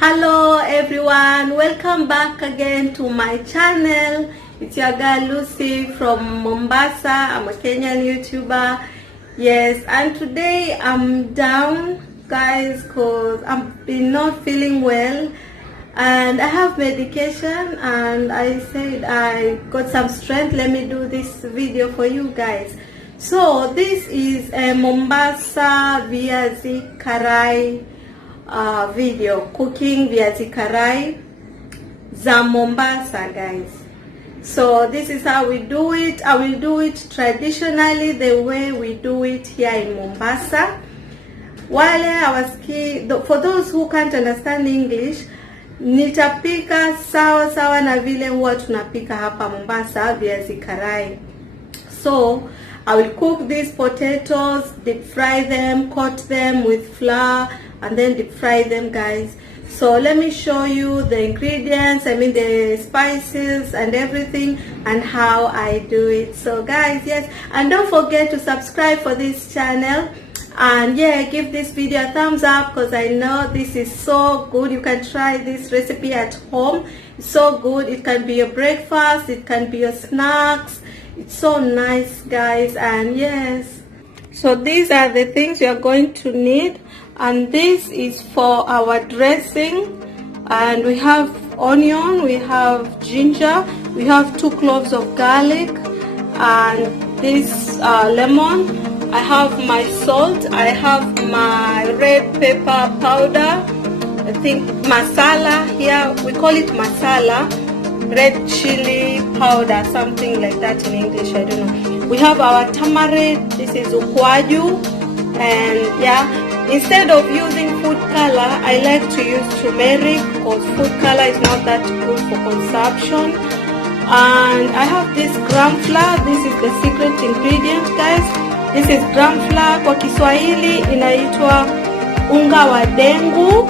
Hello everyone, welcome back again to my channel. It's your girl Lucy from Mombasa. I'm a Kenyan YouTuber. Yes, and today I'm down guys because I've been not feeling well and I have medication, and I said I got some strength, let me do this video for you guys. So this is a Mombasa VIAZI Karai video, cooking viazi karai za Mombasa guys. So this is how we do it. I will do it traditionally, the way we do it here in Mombasa. For those who can't understand English, nitapika sawa sawa na vile huwa tunapika hapa Mombasa viazi karai. So I will cook these potatoes, deep fry them, coat them with flour, and then deep fry them guys. So let me show you the ingredients, the spices and everything, and how I do it. So guys, yes, and don't forget to subscribe for this channel, and yeah, give this video a thumbs up because I know this is so good. You can try this recipe at home. It's so good. It can be your breakfast, it can be your snacks. It's so nice guys. And yes, so these are the things you are going to need, and this is for our dressing. And we have onion, we have ginger, we have 2 cloves of garlic, and this lemon. I have my salt, I have my red pepper powder, I think masala here, we call it masala, red chili powder, something like that in English, I don't know. We have our tamarind, this is ukwaju, and yeah, instead of using food color, I like to use turmeric because food color is not that good for consumption. And I have this gram flour, this is the secret ingredient guys. This is gram flour, kwa Kiswahili inaitwa unga wa dengu.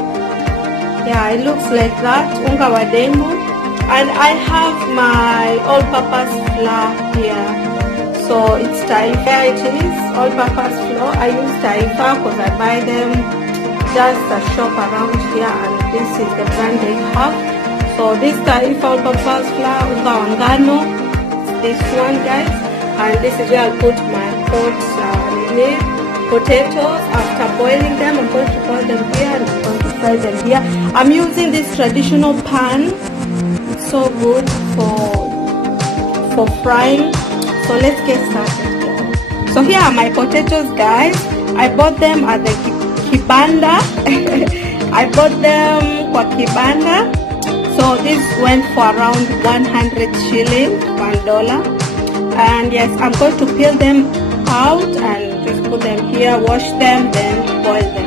Yeah, it looks like that, unga wa dengu. And I have my all-purpose flour here. So it's Taifa, it is all-purpose flour. I use Taifa because I buy them just a shop around here, and this is the brand they have. So this Taifa all-purpose flour, unga wa ngano, this one guys. And this is where I'll put my potatoes. After boiling them, I'm going to boil them here and I'm going to fry them here. I'm using this traditional pan. It's so good for frying. So let's get started. So here are my potatoes guys. I bought them at the kibanda. I bought them kwa kibanda. So this went for around 100 shillings, $1. And yes, I'm going to peel them out and just put them here, wash them, then boil them.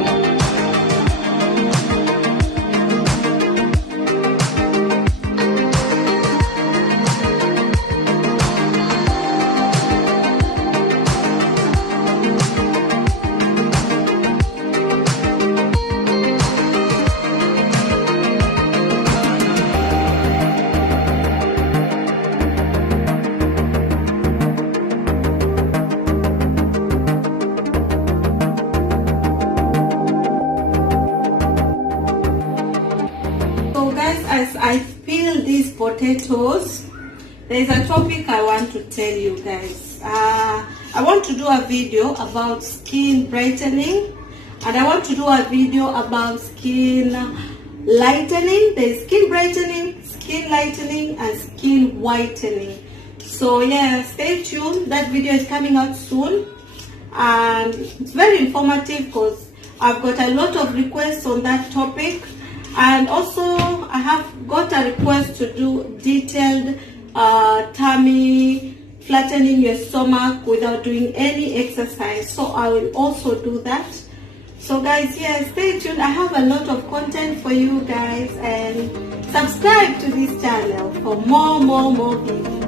As I peel these potatoes, there is a topic I want to tell you guys. I want to do a video about skin brightening, and I want to do a video about skin lightening. There's skin brightening, skin lightening, and skin whitening. So yeah, stay tuned. That video is coming out soon, and it's very informative because I've got a lot of requests on that topic. And also I have got a request to do detailed tummy flattening your stomach without doing any exercise. So I will also do that. So guys, yeah, stay tuned. I have a lot of content for you guys, and subscribe to this channel for more videos.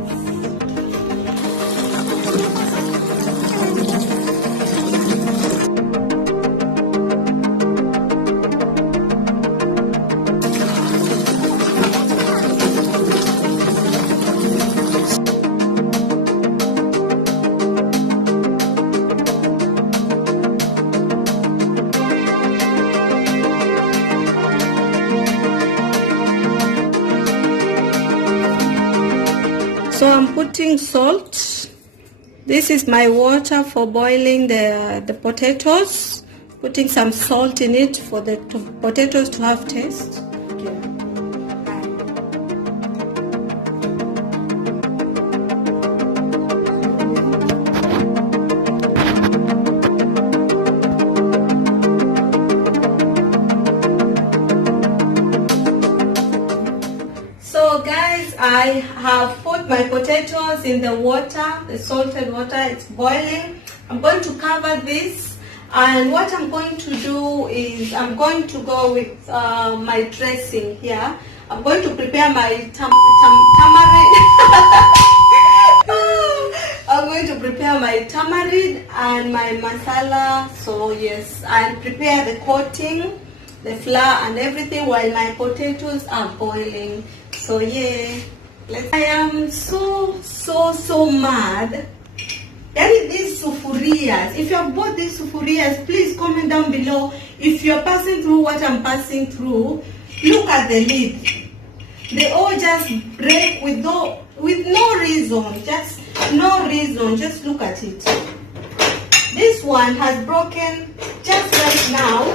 putting salt. This is my water for boiling the potatoes. Putting some salt in it for the potatoes to have taste. So guys, I have put my potatoes in the water, the salted water. It's boiling. I'm going to cover this, and what I'm going to do is I'm going to go with my dressing here. I'm going to prepare my tamarind. I'm going to prepare my tamarind and my masala. So yes, I'll prepare the coating, the flour and everything while my potatoes are boiling. So yeah, I am so mad. Yani these sufurias, if you have bought these sufurias, please comment down below if you are passing through what I'm passing through. Look at the lid. They all just break with no reason. Just no reason. Just look at it. This one has broken just right now.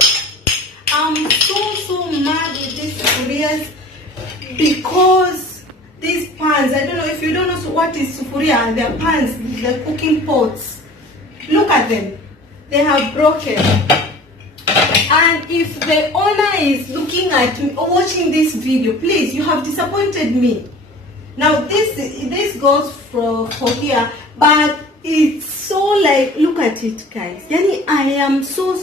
I'm so mad with these sufurias because these pans, I don't know if you don't know what is sufuria, they're pans, the cooking pots. Look at them. They have broken. And if the owner is looking at me or watching this video, please, you have disappointed me. Now this goes for here, but it's so like, look at it guys. Yani I am so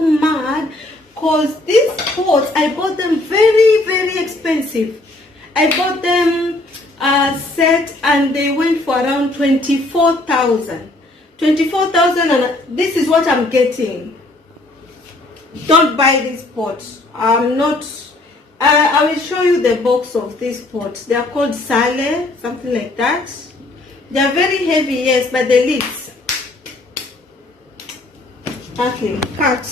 mad because these pots, I bought them very expensive. I bought them set and they went for around 24,000. 24,000, and this is what I'm getting. Don't buy this pot. I'm not. I will show you the box of this pot. They are called Sale, something like that. They are very heavy, yes, but the lids. Okay, cut.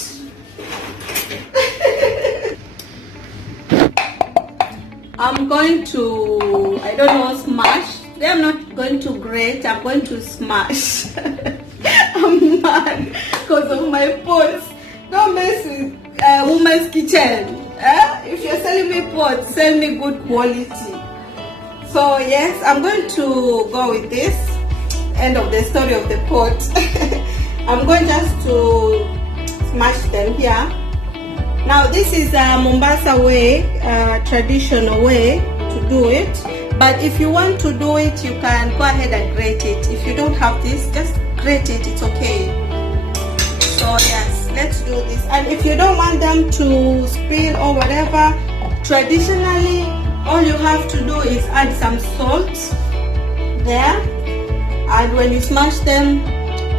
I'm going to, I don't know, smash. I'm not going to grate, I'm going to smash. I'm mad because of my pots. Don't mess with woman's kitchen. If you're selling me pots, sell me good quality. So yes, I'm going to go with this. End of the story of the pot. I'm going just to smash them here. Now this is a Mombasa way, traditional way to do it. But if you want to do it, you can go ahead and grate it. If you don't have this, just grate it, it's okay. So yes, let's do this. And if you don't want them to spill or whatever, traditionally, all you have to do is add some salt there. And when you smash them,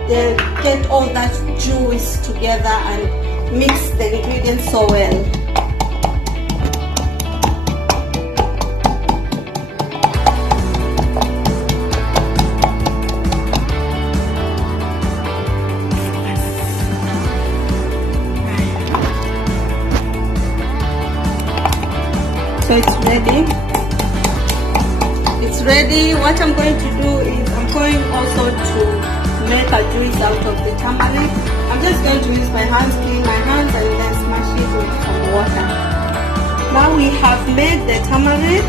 they get all that juice together and mix the ingredients so well. So it's ready. It's ready. What I'm going to do is I'm going also to make a juice out of the tamarind. I'm just going to use my hands, clean my hands, and then smash it with some water. Now we have made the tamarind.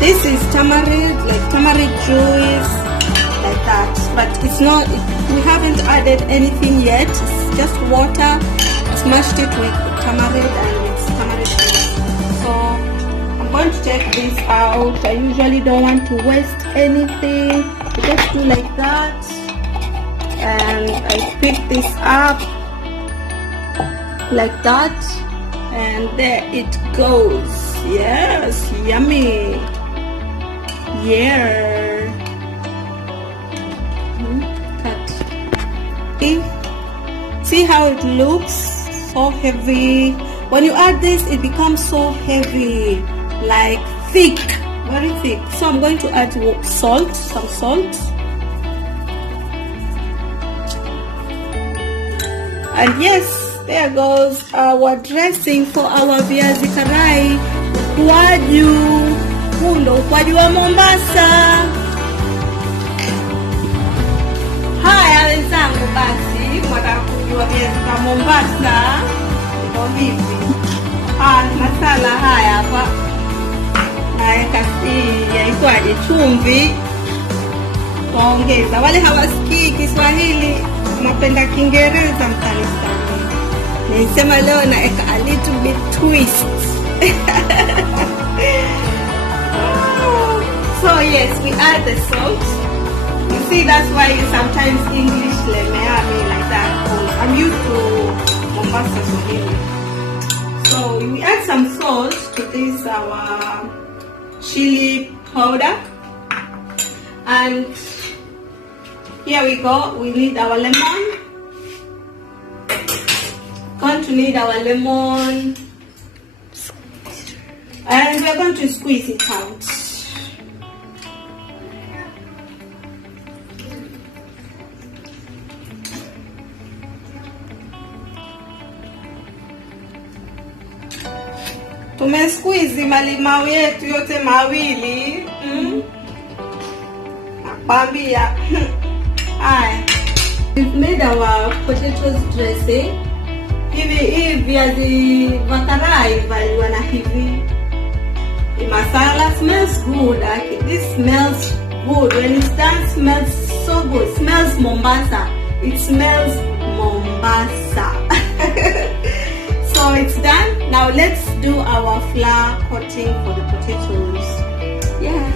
This is tamarind, like tamarind juice, like that. But it's not, we haven't added anything yet. It's just water. I smashed it with tamarind and it's tamarind juice. So I'm going to take this out. I usually don't want to waste anything. I just do like that. And I pick this up like that, and there it goes. Yes, yummy. Yeah. Cut. See how it looks? So heavy. When you add this, it becomes so heavy, like thick, very thick. So I'm going to add salt, some salt. And yes, there goes our dressing for our viazi karai. Ukwaju wa Mombasa. wa viazi vya Mombasa. Ndio hivi. Masala haya hapa. Naeka yaitwaje, chumvi. Tuongeza. Wale hawasikii Kiswahili, mnapenda Kiingereza, mtanisamehe. Nisema leo naeka a little bit twist. So yes, we add the salt. You see, that's why sometimes English lemea me like that, because I'm used to Mombasa Swahili. So we add some salt to this our chili powder, and here we go. We need our lemon. Going to need our lemon, and we're going to squeeze it out. Tumesqueeze malimau yetu yote mawili. Nakwambia. We've made our potatoes dressing. Hivi viazi vya karai valiwa na hivi. The masala smells good. This smells good. When it's done, smells so good. Smells Mombasa. It smells Mombasa. So it's done. Now let's do our flour coating for the potatoes. Yeah.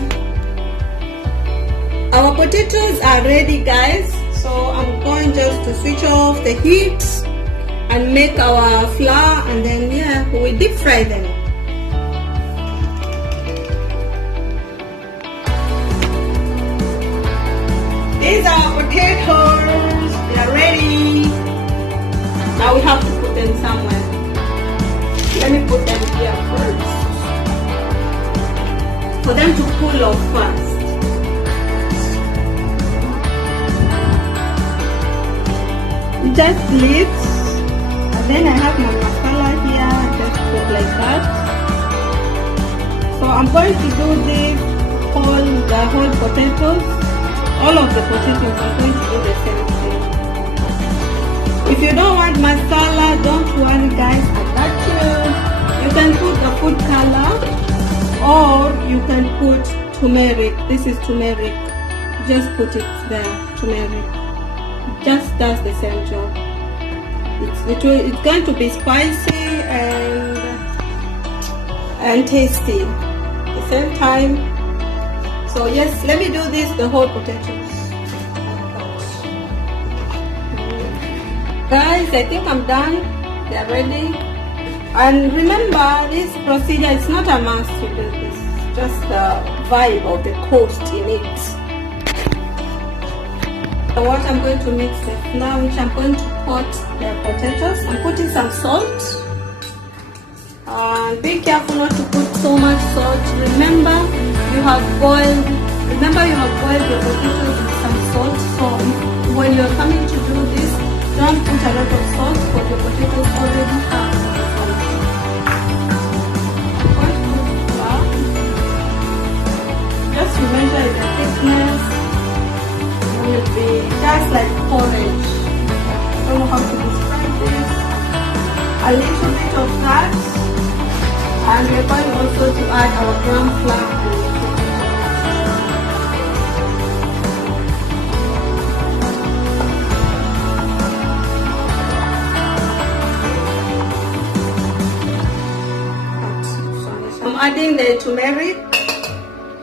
Our potatoes are ready, guys. So I'm going just to switch off the heat and make our flour, and then yeah, we deep fry them. These are our potatoes. They are ready. Now we have to put them somewhere. Let me put them here first, for them to cool off first. Just leaves, and then I have my masala here. Just put like that. So I'm going to do this the whole potatoes, all of the potatoes. I'm going to do the same thing. If you don't want masala, don't worry, guys. I got you. You can put the food color, or you can put turmeric. This is turmeric. Just put it there, turmeric. Just does the same job. It's going to be spicy and tasty at the same time. So yes, let me do this, the whole potatoes. Guys, I think I'm done. They're ready. And remember, this procedure, it's not a must to do this. Just the vibe of the coast in it. So what I'm going to mix the flour, which I'm going to coat the potatoes. I'm putting some salt. Be careful not to put so much salt. Remember you have boiled your potatoes with some salt. So when you're coming to do this, don't put a lot of salt, because your potatoes already have salt. Just to measure the thickness. It will be just like porridge. I don't know how to describe this. A little bit of that, and we're going also to add our brown flour. I'm adding the turmeric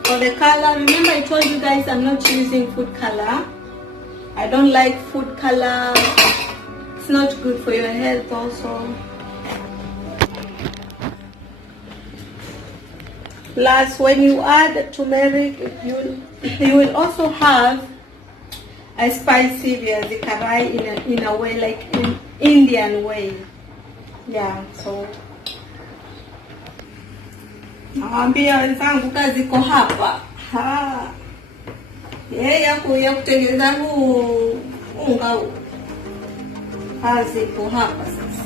for the color. Remember, I told you guys I'm not using food color. I don't like food color. It's not good for your health also. Plus, when you add turmeric, you will also have a spicy viazi karai in a way, like in Indian way. Yeah, so nawaambia wenzangu, kazi iko hapa. Ya kutengeneza huu unga huu. Kazi iko hapa sasa.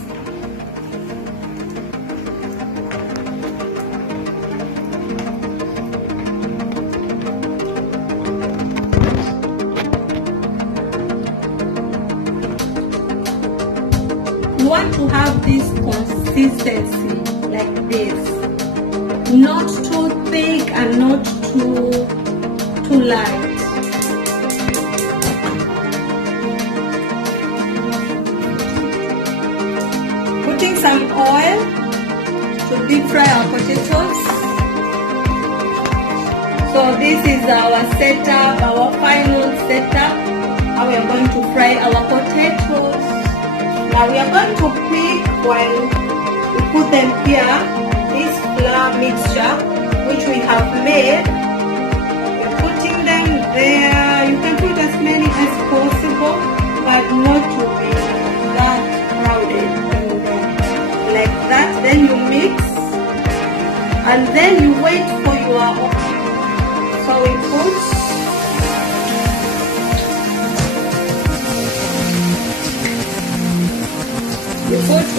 want to have this consistency like this, not too thick and not too light. Putting some oil to deep fry our potatoes. So this is our setup, our final setup. How we are going to fry our potatoes. Now we are going to pick while we put them here, this flour mixture which we have made. We're putting them there. You can put as many as possible, but not to be that crowded. Like that, then you mix and then you wait for your. So we put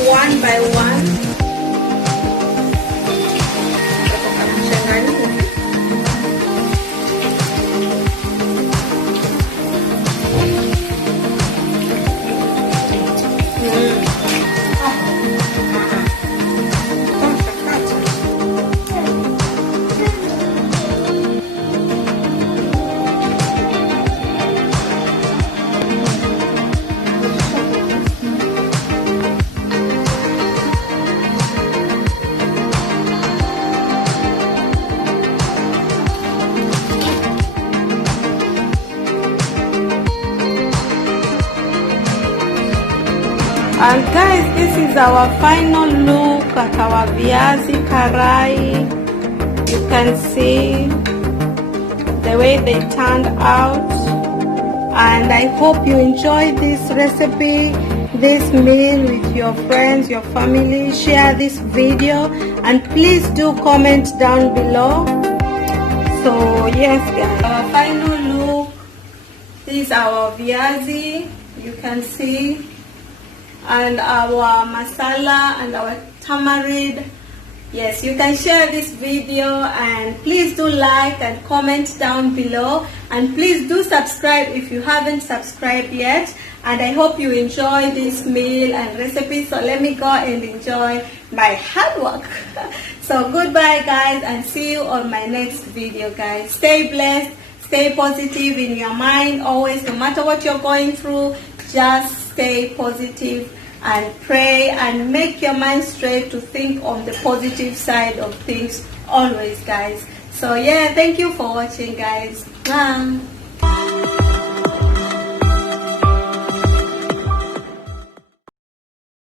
one by one. And guys, this is our final look at our viazi karai. You can see the way they turned out. And I hope you enjoyed this recipe, this meal with your friends, your family. Share this video and please do comment down below. So yes guys, our final look. This is our viazi, you can see, and our masala and our tamarind. Yes, you can share this video and please do like and comment down below, and please do subscribe if you haven't subscribed yet. And I hope you enjoy this meal and recipe. So let me go and enjoy my hard work. So goodbye guys, and see you on my next video guys. Stay blessed, stay positive in your mind always. No matter what you're going through, just stay positive and pray and make your mind straight to think on the positive side of things always guys. So yeah, thank you for watching guys. Bye.